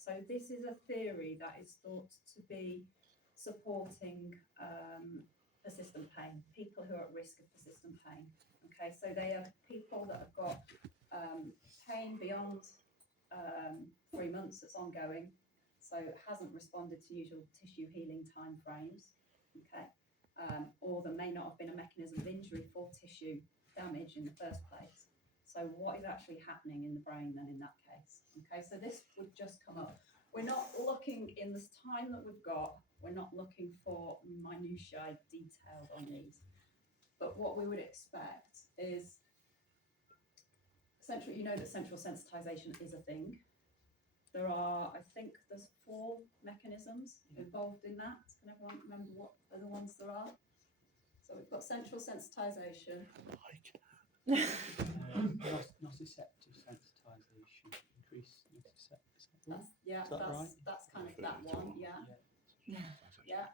So this is a theory that is thought to be supporting persistent pain, people who are at risk of persistent pain. Okay, so they are people that have got pain beyond 3 months that's ongoing, so it hasn't responded to usual tissue healing time frames. Okay, or there may not have been a mechanism of injury for tissue damage in the first place. So what is actually happening in the brain then in that case? Okay, so this would just come up. We're not looking in this time that we've got, we're not looking for minutiae detailed on these. But what we would expect is central, you know that central sensitization is a thing. There are, I think there's 4 mechanisms involved in that. Can everyone remember what other ones there are? So we've got central sensitization. Nociceptive sensitization, increased nociceptive. That's kind of that one, yeah.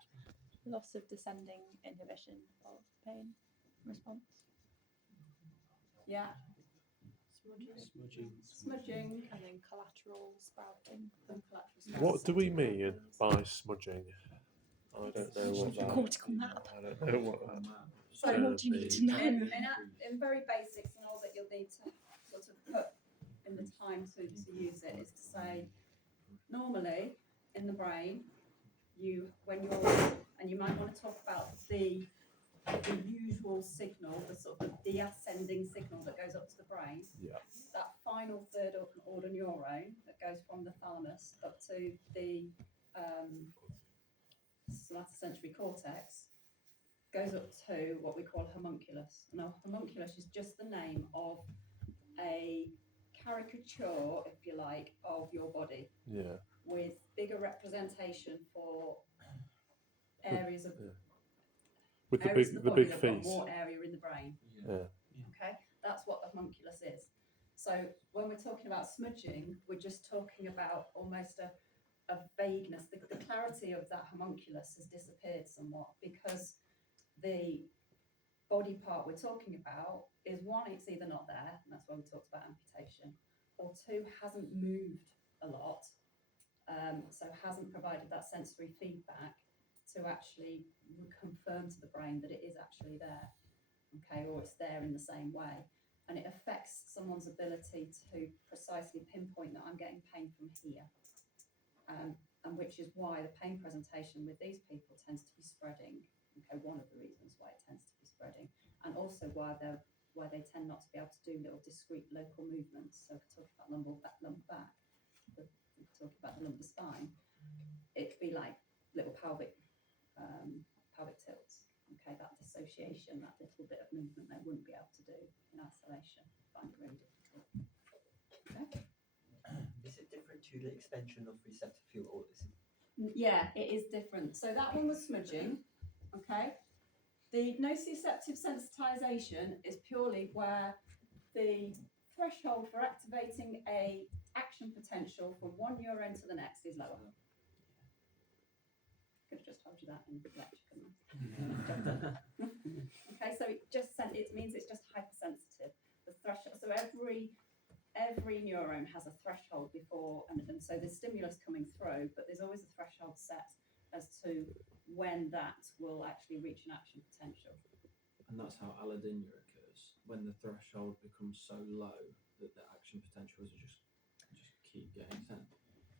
Loss of descending inhibition of pain response. Yeah. Smudging, and then collateral sprouting. What do we mean by smudging? I don't know what that. Cortical map. I don't know what that. So what do you need to know? In very basics, and all that you'll need to sort of put in the time to use it is to say, normally in the brain, you might want to talk about the usual signal, the sort of the ascending signal that goes up to the brain. Yeah. That final third order neurone that goes from the thalamus up to the somatosensory cortex goes up to what we call homunculus. Now, homunculus is just the name of a caricature, if you like, of your body. Yeah. With bigger representation for areas of With the areas big of the body big that have got face. more area in the brain. Yeah. Okay, that's what a homunculus is. So when we're talking about smudging, we're just talking about almost a vagueness. The clarity of that homunculus has disappeared somewhat because the body part we're talking about is, one, it's either not there, and that's why we talked about amputation, or 2, hasn't moved a lot, so hasn't provided that sensory feedback to actually confirm to the brain that it is actually there, okay, or it's there in the same way. And it affects someone's ability to precisely pinpoint that I'm getting pain from here. And which is why the pain presentation with these people tends to be spreading. Okay, one of the reasons why it tends to be spreading, and also why they tend not to be able to do little discrete local movements. So if we're talking about lumbar back, if we're talking about the lumbar spine, it could be like little pelvic tilts. Okay, that dissociation, that little bit of movement they wouldn't be able to do in isolation. Find it really difficult. Okay. Is it different to the extension of receptive field, or is it? Yeah, it is different. So that one was smudging. Okay. The nociceptive sensitization is purely where the threshold for activating a action potential from one neuron to the next is lower. Could have just told you that in the lecture, couldn't I? Okay, so it means it's just hypersensitive. The threshold. So every neuron has a threshold before, and so there's stimulus coming through, but there's always a threshold set as to when that will actually reach an action potential. And that's how allodynia occurs, when the threshold becomes so low that the action potentials are just keep getting sent.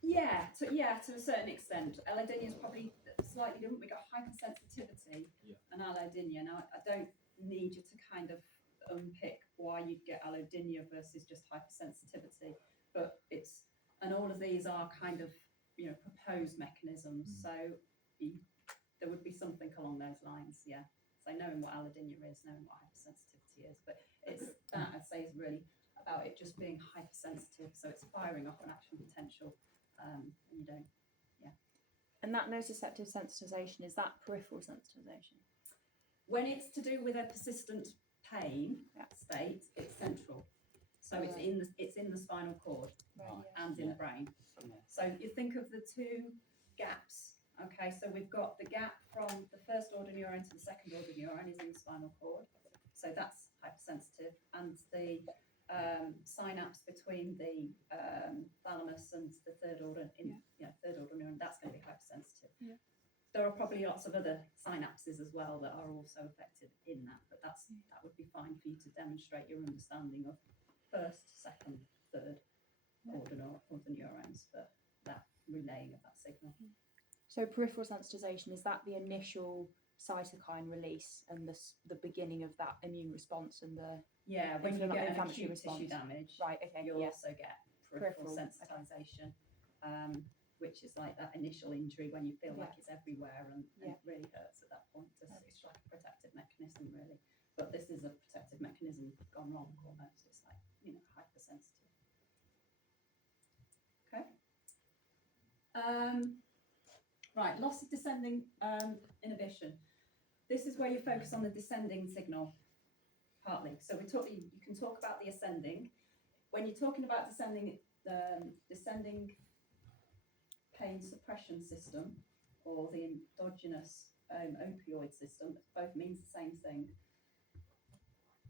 Yeah, to a certain extent. Allodynia is probably slightly different. We got hypersensitivity and allodynia. Now, I don't need you to kind of unpick why you'd get allodynia versus just hypersensitivity, but and all of these are kind of, proposed mechanisms. So there would be something along those lines, yeah. So knowing what allodynia is, knowing what hypersensitivity is, but it's that I'd say is really about it just being hypersensitive. So it's firing off an action potential, and you don't, And that nociceptive sensitization, is that peripheral sensitization? When it's to do with a persistent pain state, it's central. So it's in the spinal cord and in the brain. So you think of the 2 gaps. Okay, so we've got the gap from the first order neuron to the second order neuron is in the spinal cord. So that's hypersensitive, and the synapse between the thalamus and the third order, third order neuron, that's going to be hypersensitive. Yeah. There are probably lots of other synapses as well that are also affected in that, but that would be fine for you to demonstrate your understanding of first, second, third order neurons, but that relaying of that signal. So peripheral sensitization, is that the initial cytokine release and the beginning of that immune response and the Yeah, when you get an inflammatory acute tissue response. damage, right? Okay, you'll yeah, also get peripheral Peripheral, okay. sensitization, which is like that initial injury when you feel like Yeah. it's everywhere and Yeah. it really hurts at that point. It's like a protective mechanism, really. But this is a protective mechanism gone wrong almost. It's like, hypersensitive. Okay. Right, loss of descending inhibition. This is where you focus on the descending signal partly. So you can talk about the ascending. When you're talking about descending pain suppression system or the endogenous opioid system, both means the same thing.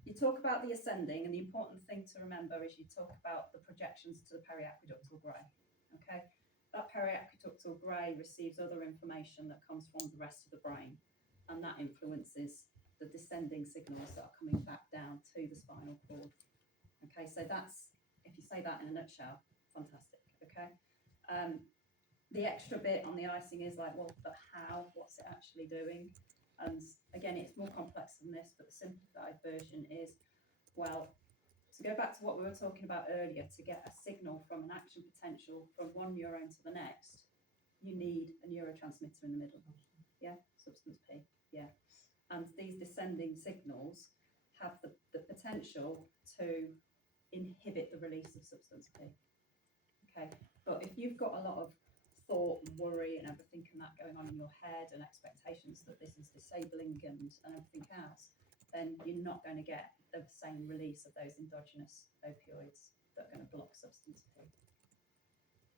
You talk about the ascending, and the important thing to remember is you talk about the projections to the periaqueductal grey. Okay, that periaqueductal grey receives other information that comes from the rest of the brain, and that influences the descending signals that are coming back down to the spinal cord. Okay, so that's, if you say that in a nutshell, fantastic. Okay. The extra bit on the icing is like, well, but how? What's it actually doing? And again, it's more complex than this, but the simplified version is, well, to go back to what we were talking about earlier, to get a signal from an action potential from one neuron to the next, you need a neurotransmitter in the middle. Yeah, substance P. Yeah. And these descending signals have the potential to inhibit the release of substance P. Okay, but if you've got a lot of thought and worry and everything and that going on in your head and expectations that this is disabling and everything else, then you're not going to get the same release of those endogenous opioids that are going to block substance P.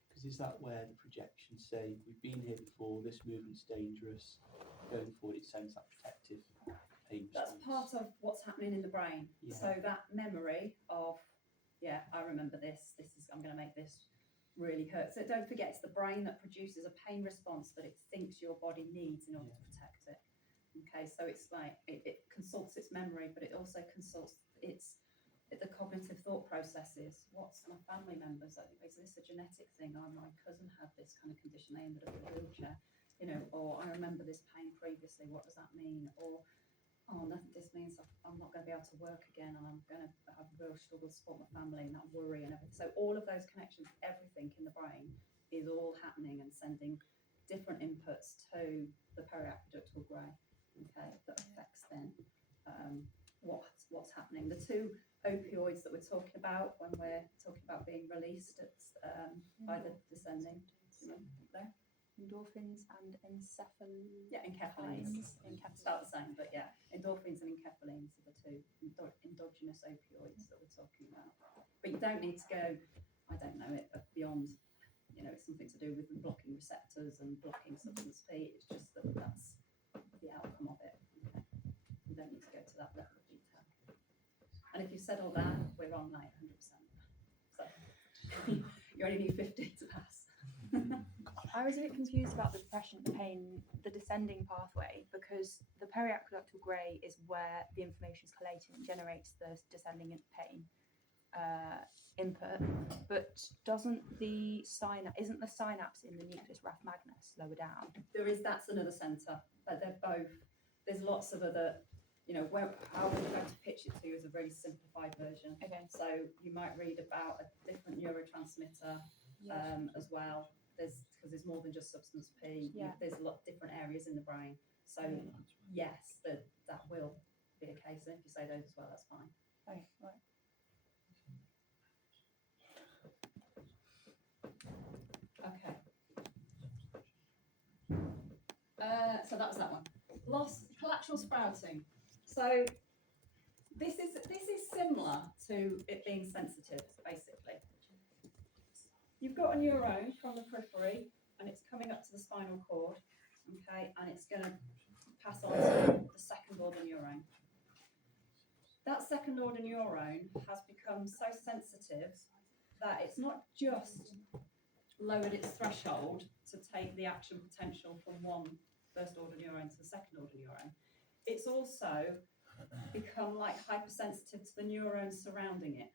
Because is that where the projections say, we've been here before, this movement's dangerous, going forward it sends that protective pain That's response? part of what's happening in the brain. Yeah. So that memory of, yeah, I remember this, I'm going to make this really hurt. So don't forget, it's the brain that produces a pain response that it thinks your body needs in order to protect it. Okay, so it's like, it consults its memory, but it also consults the cognitive thought processes. What's my family members? Is this a genetic thing? Oh, my cousin had this kind of condition, they ended up in a wheelchair, or I remember this pain previously, what does that mean? Or, oh, this means I'm not going to be able to work again and I'm going to have a real struggle to support my family and that worry and everything. So all of those connections, everything in the brain is all happening and sending different inputs to the periaqueductal grey, okay, that affects then what's happening. The two opioids that we're talking about when we're talking about being released by the descending, there? endorphins and encephalins. Yeah, enkephalines. Spelled the same, but yeah, endorphins and enkephalines are the two endogenous opioids that we're talking about. But you don't need to go, I don't know it, but beyond, it's something to do with blocking receptors and blocking substance P. It's just that's the outcome of it. Okay. You don't need to go to that level of detail. And if you've said all that, we're on like 100%. So you only need 50 to pass. I was a bit confused about the depression, the pain, the descending pathway, because the periaqueductal grey is where the information is collated and generates the descending pain input. But isn't the synapse in the nucleus raphe magnus lower down? That's another centre, but they're both. There's lots of other, how we're going to pitch it to you is a really simplified version. Okay. So you might read about a different neurotransmitter as well. Because there's more than just substance P. Yeah. There's a lot of different areas in the brain. So yes, that will be a case. And if you say those as well, that's fine. Okay, right. Okay. So that was that one. Collateral sprouting. So this is similar to it being sensitive, basically. You've got a neuron from the periphery, and it's coming up to the spinal cord, okay, and it's going to pass on to the second order neuron. that second order neuron has become so sensitive that it's not just lowered its threshold to take the action potential from one first order neuron to the second order neuron. It's also become like hypersensitive to the neurons surrounding it.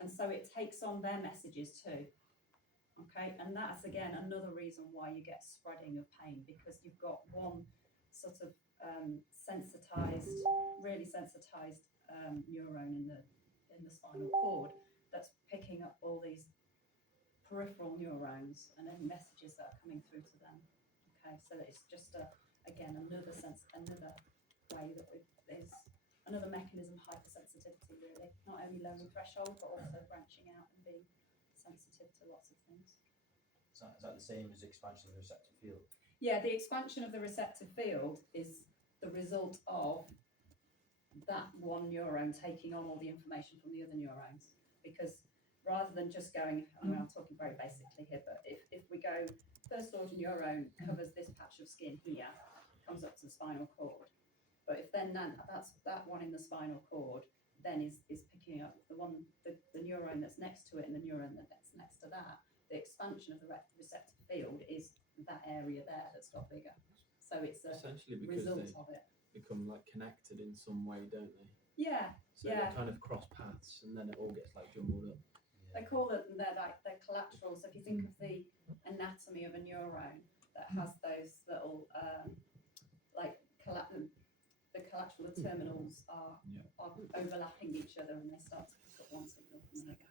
And so it takes on their messages too. Okay, and that's again another reason why you get spreading of pain, because you've got one sort of sensitized, really sensitized neuron in the spinal cord that's picking up all these peripheral neurons and any messages that are coming through to them. Okay, so it's just again another way that there's another mechanism of hypersensitivity, really, not only lowering threshold but also branching out and being sensitive to lots of things. Is that the same as expansion of the receptive field? Yeah, the expansion of the receptive field is the result of that one neuron taking on all the information from the other neurons. Because rather than just going, I mean, I'm talking very basically here, but if we go, first order neuron covers this patch of skin here, comes up to the spinal cord. But if then that's that one in the spinal cord then is picking up the neuron that's next to it and the neuron that's next to that, the expansion of the receptive field is that area there that's got bigger. So it's a Essentially because result they of it. become like connected in some way, don't they? Yeah, So yeah. they kind of cross paths and then it all gets like jumbled up. They call it, they're collateral. So if you think of the anatomy of a neuron that has those little, the collateral terminals are overlapping each other and they start to pick up one signal from another.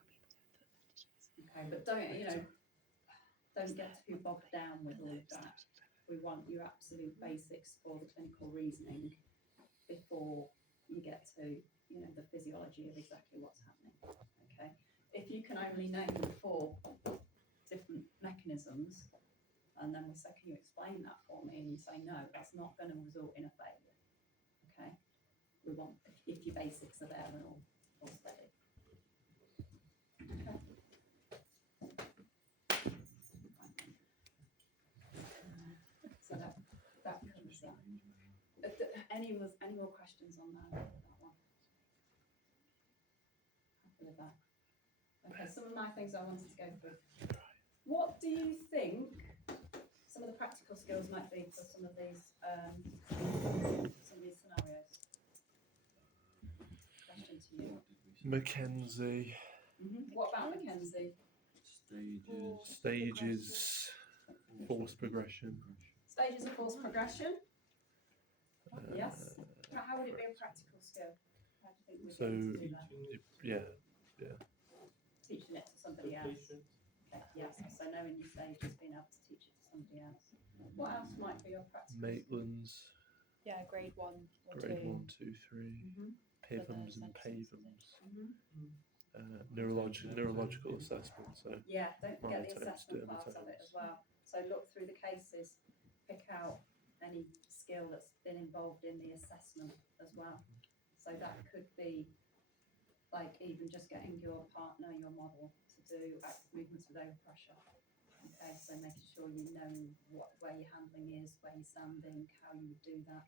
Okay, but don't get too bogged down with all of that. We want your absolute basics for the clinical reasoning before you get to, the physiology of exactly what's happening. Okay, if you can only name 4 different mechanisms, and then we say, can you explain that for me? And you say, no, that's not going to result in a failure. Okay, we want if your basics are there and all steady. Okay. So that covers that. Any more questions on that one? Happy with that. Okay, some of my things I wanted to go through. What do you think some of the practical skills might be for some of these scenarios? Question to you. Mackenzie. What about Mackenzie? Stages. Forced progression. Stages of forced progression. Yes. How would it be a practical skill? How do you think So, we'd be able to do that? yeah. Teaching it to somebody else. Okay, yes, so knowing your stages, being able to teach it to somebody else. What else might be your practical? Maitland's. Yeah, grade 1 or Grade 1, 2. 2, 3. Mhm. Pivums and sentences, pavums. Mhm. Neurological assessment. So Yeah, don't forget the Monotones, assessment part of it dermatomes. as well. So look through the cases, pick out any skill that's been involved in the assessment as well. So that could be like even just getting your partner, your model, to do active movements with overpressure. Okay, so making sure you know where your handling is, where you're standing, how you would do that.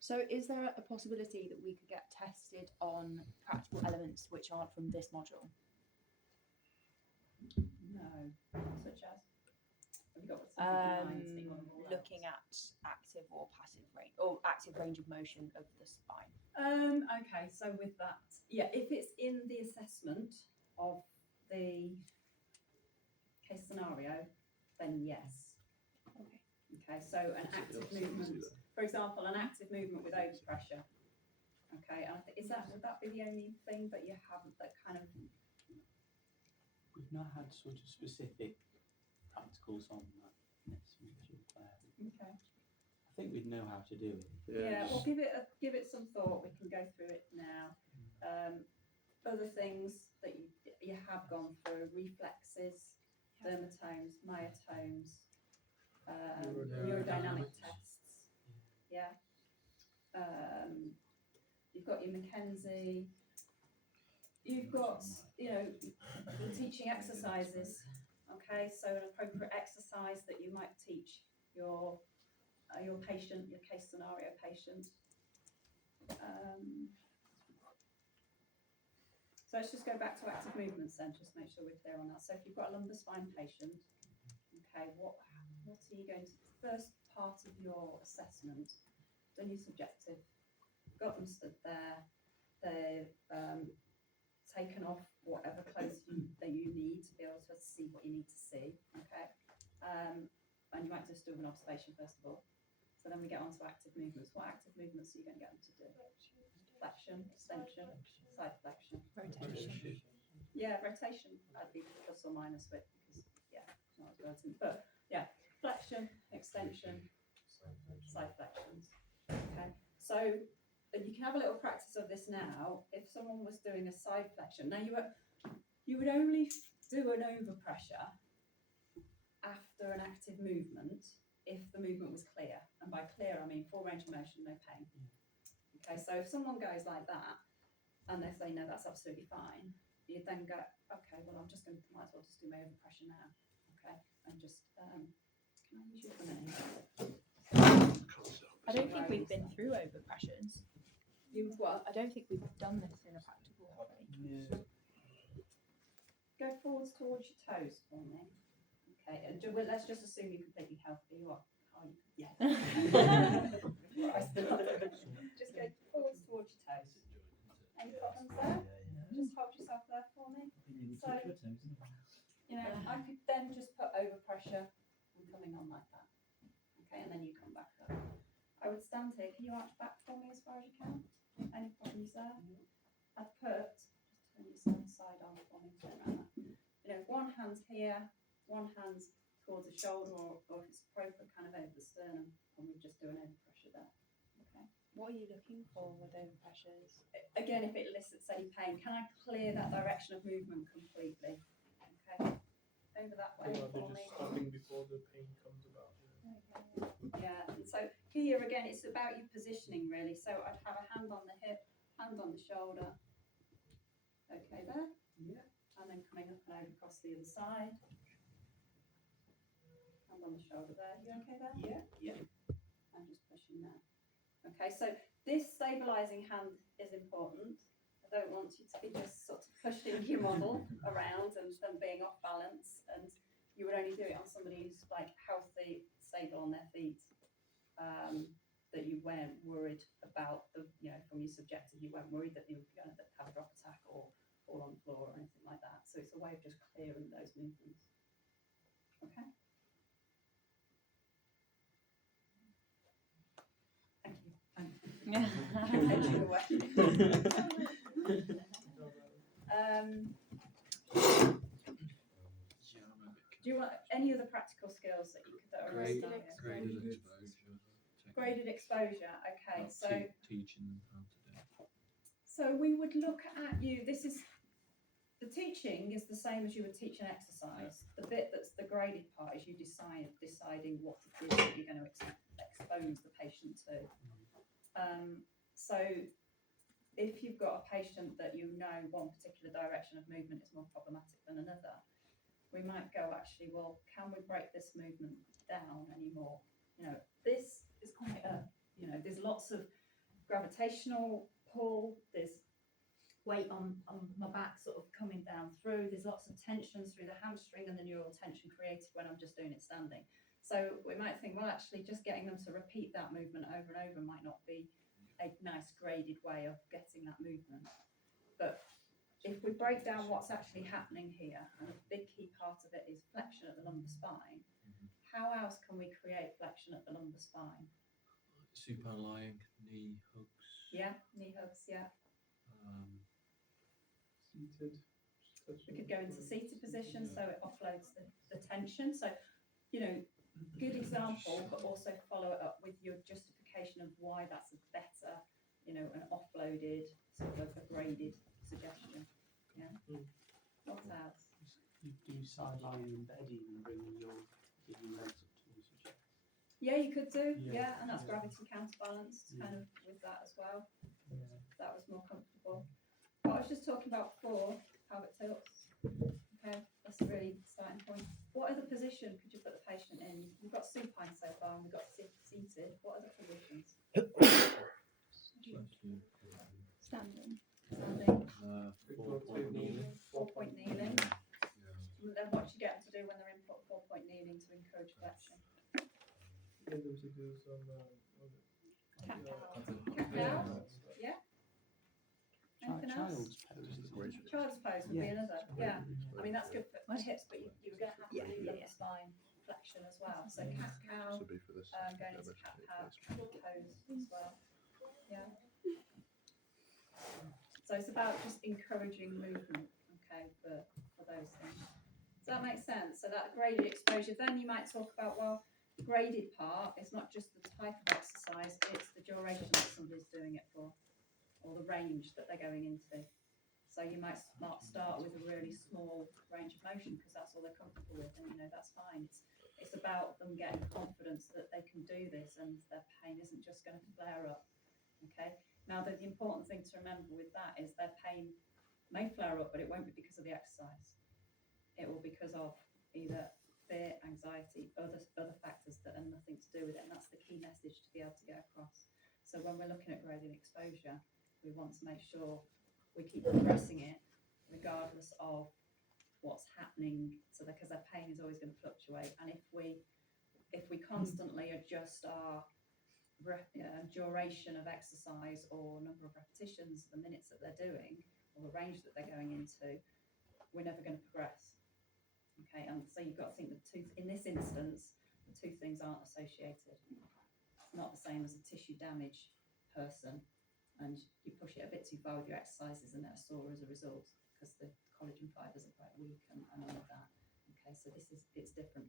So is there a possibility that we could get tested on practical elements which aren't from this module? No, such as? Have you got something in mind that you want to rule out? Looking at active or passive range, or active range of motion of the spine. Okay, so with that, yeah, if it's in the assessment of the case scenario, then yes. Okay. Okay, so an active movement, for example, an active movement with overpressure. Okay, and would that be the only thing that you haven't, that kind of, We've not had sort of specific practicals on that next module, Claire. okay. I think we'd know how to do it. Yeah, well, give it some thought. We can go through it now. Other things that you have gone through: reflexes, dermatomes, myotomes, neurodynamic tests. Yeah. You've got your Mackenzie. You've got, the teaching exercises. Okay, so an appropriate exercise that you might teach your patient, your case scenario patient. So let's just go back to active movements then, just make sure we're clear on that. So if you've got a lumbar spine patient, okay, what are you going to, first part of your assessment, done your subjective, got them stood there, they've taken off whatever clothes that you need to be able to see what you need to see, okay? And you might just do an observation first of all. So then we get on to active movements. What active movements are you going to get them to do? Flexion, extension, side flexion. Rotation. Yeah, rotation I'd be plus or minus with because, yeah, not as relative. But yeah, flexion, extension, side flexions. Okay, so you can have a little practice of this now. If someone was doing a side flexion, now you would only do an overpressure after an active movement if the movement was clear. And by clear, I mean full range of motion, no pain. Okay, so if someone goes like that and they say, no, that's absolutely fine, you then go, okay, well, might as well just do my overpressure now. Okay, and just, can I use your name? I don't think we've been through overpressures. You what? I don't think we've done this in a practical way. Yeah. Go forwards towards your toes for me. Okay, and let's just assume you're completely healthy. You are. Oh, yeah. Just go forwards towards your toes. Any problems there? Just hold yourself there for me. So, you know, I could then just put overpressure and coming on like that. Okay, and then you come back up. I would stand here. Can you arch back for me as far as you can? Any problems there? I'd put, just turn your side on for me, turn around that. You know, one hand here, one hand towards the shoulder, or if it's appropriate, kind of over the sternum, and we just do an overpressure there. Okay. What are you looking for with overpressures? Again, if it elicits any pain, can I clear that direction of movement completely? Okay. Over that way Or are they for me. just standing before the pain comes about? Yeah, and so here again, it's about your positioning really. So I'd have a hand on the hip, hand on the shoulder. Okay, there. Yeah. And then coming up and over across the other side. Hand on the shoulder there. You okay there? Yeah. Yeah. And just pushing there. Okay, so this stabilising hand is important. I don't want you to be just sort of pushing your model around and being off balance, and you would only do it on somebody who's like healthy, stable on their feet, that you weren't worried about the, you know, from your subjective, you weren't worried that you were going to have a drop attack or fall on the floor or anything like that. So it's a way of just clearing those movements. Okay. Thank you. Edging away. Do you want any other practical skills that you could that are Graded really exposure. Graded exposure. Okay, Not so teaching them how to do it. so we would look at you. This is the teaching is the same as you would teach an exercise. The bit that's the graded part is you deciding what it is that you're going to expose the patient to. So if you've got a patient that you know one particular direction of movement is more problematic than another, we might go, actually, well, can we break this movement down anymore? You know, this is quite a, you know, there's lots of gravitational pull, there's weight on my back sort of coming down through, there's lots of tension through the hamstring and the neural tension created when I'm just doing it standing. So we might think, well, actually, just getting them to repeat that movement over and over might not be a nice graded way of getting that movement. But if we break down what's actually happening here, and a big key part of it is flexion at the lumbar spine, how else can we create flexion at the lumbar spine? Supine lying, knee hooks. Yeah, knee hooks, yeah. Seated. We could go into seated position, so it offloads the tension. So, you know, good example, but also follow it up with your justification of why that's a better, you know, an offloaded, sort of a graded suggestion. Yeah. What else? You do sideline embedding and bringing your legs up towards your chest. Yeah, you could do. Yeah. Yeah, and that's gravity counterbalanced Yeah. kind of with that as well. Yeah. That was more comfortable. But I was just talking about before, pelvic tilts. Okay, that's a really starting point. What other position could you put the patient in? We've got supine so far and we've got seated. What other positions? Standing. Standing. 4-point kneeling. 4-point kneeling. And then what do you get them to do when they're in 4-point kneeling to encourage flexion? Get them to do some, Cat cow. yeah. Cat cow? Yeah. Anything else? Child's pose, isn't it? Child's pose would be Yeah. another. Yeah. I mean, that's good for hips, but you were going to have to Yeah, do yeah, the yeah. spine flexion as well. So cat cow, This would be for this. going into cat pose as well. Yeah. So it's about just encouraging movement, okay, for those things. Does that make sense? So that graded exposure, then you might talk about, well, the graded part is not just the type of exercise, it's the duration that somebody's doing it for, or the range that they're going into. So you might start with a really small range of motion because that's all they're comfortable with, and that's fine. It's about them getting confidence that they can do this and their pain isn't just going to flare up. Okay. Now the important thing to remember with that is their pain may flare up, but it won't be because of the exercise. It will be because of either fear, anxiety, other factors that are nothing to do with it, and that's the key message to be able to get across. So when we're looking at graded exposure, we want to make sure we keep progressing it regardless of what's happening, so that because their pain is always going to fluctuate, and if we constantly adjust our duration of exercise or number of repetitions, the minutes that they're doing, or the range that they're going into, we're never going to progress. Okay, and so you've got to think in this instance, the two things aren't associated. It's not the same as a tissue damage person, and you push it a bit too far with your exercises and they're sore as a result because the collagen fibers are quite weak and all of that. Okay, so it's different.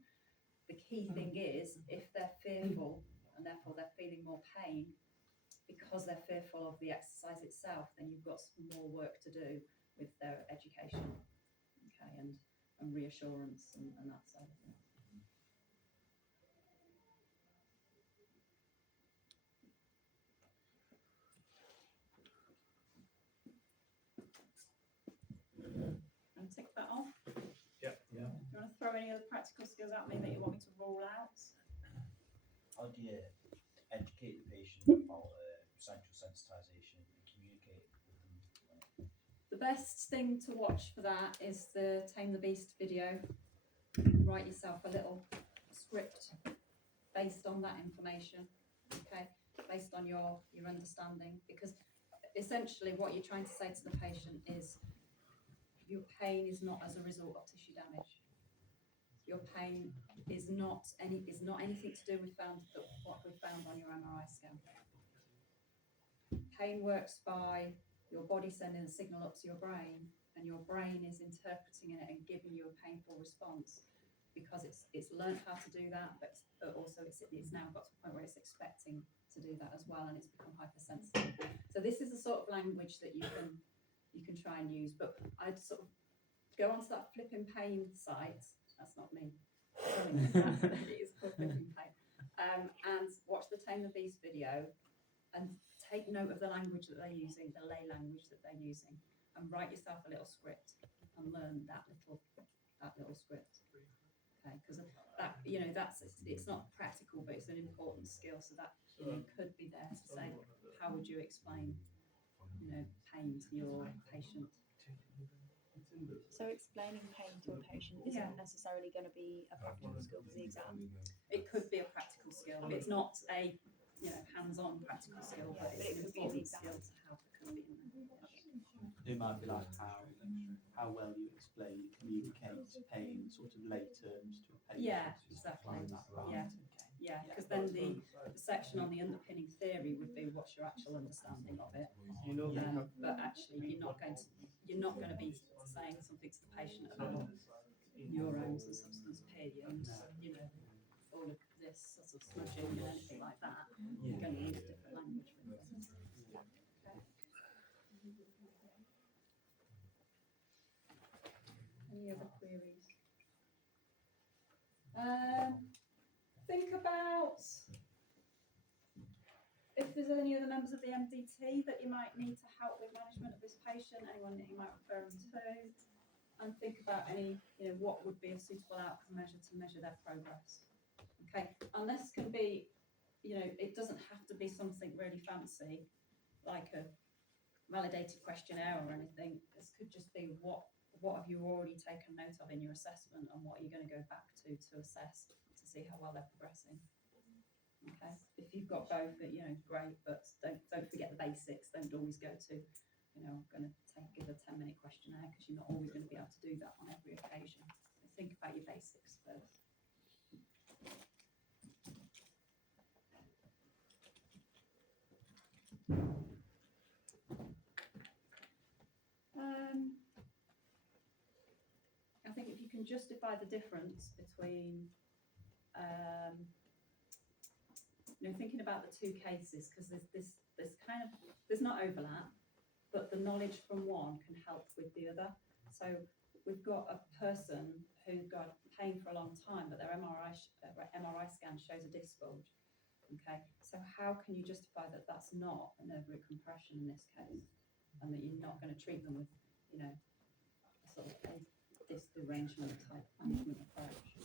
The key thing is if they're fearful and therefore they're feeling more pain because they're fearful of the exercise itself, then you've got some more work to do with their education, okay, and reassurance and that sort of thing. And tick that off. Yeah. Do you want to throw any other practical skills at me that you want me to rule out? How do you educate the patient about central sensitization and communicate with them? The best thing to watch for that is the Tame the Beast video. Write yourself a little script based on that information, okay, based on your understanding, because essentially what you're trying to say to the patient is your pain is not as a result of tissue damage. Your pain is not anything to do with what we found on your MRI scan. Pain works by your body sending a signal up to your brain, and your brain is interpreting it and giving you a painful response because it's learned how to do that, but also it's now got to a point where it's expecting to do that as well, and it's become hypersensitive. So this is the sort of language that you can try and use, but I'd sort of go onto that Flipping Pain site. That's not me. It is called Flipping Pain. And watch the Tame the Beast video and take note of the language that they're using, the lay language that they're using, and write yourself a little script and learn that little script. Okay, because that it's not practical, but it's an important skill. So that could be there to say, how would you explain, pain to your patient? So explaining pain to a patient isn't necessarily going to be a practical skill for the exam. It could be a practical skill. It's not a hands-on practical skill, but it's an important skill to have that can be in there. It might be like how well you explain, communicate pain, sort of lay terms to a patient. Yeah, stuff exactly. like that, right? Yeah. Okay. Yeah, because then the section on the underpinning theory would be what's your actual understanding of it. But actually, you're not going to be saying something to the patient about neurons and substance P and all of this sort of smudging and anything like that. You're going to use different language with them. Okay. Any other queries? Think about if there's any other members of the MDT that you might need to help with management of this patient, anyone that you might refer them to, and think about any, what would be a suitable outcome measure to measure their progress. Okay, and this can be, it doesn't have to be something really fancy, like a validated questionnaire or anything. This could just be what have you already taken note of in your assessment, and what are you going to go back to assess to see how well they're progressing. Okay, if you've got both, you know, great, but don't forget the basics. Don't always go to, you know, I'm going to give a 10-minute questionnaire, because you're not always going to be able to do that on every occasion. So think about your basics first. I think if you can justify the difference between, you know, thinking about the two cases, because there's not overlap, but the knowledge from one can help with the other. So we've got a person who got pain for a long time, but their MRI scan shows a disc bulge. Okay, so how can you justify that that's not an ovarian compression in this case, and that you're not going to treat them with, you know, a sort of a disc arrangement type management approach?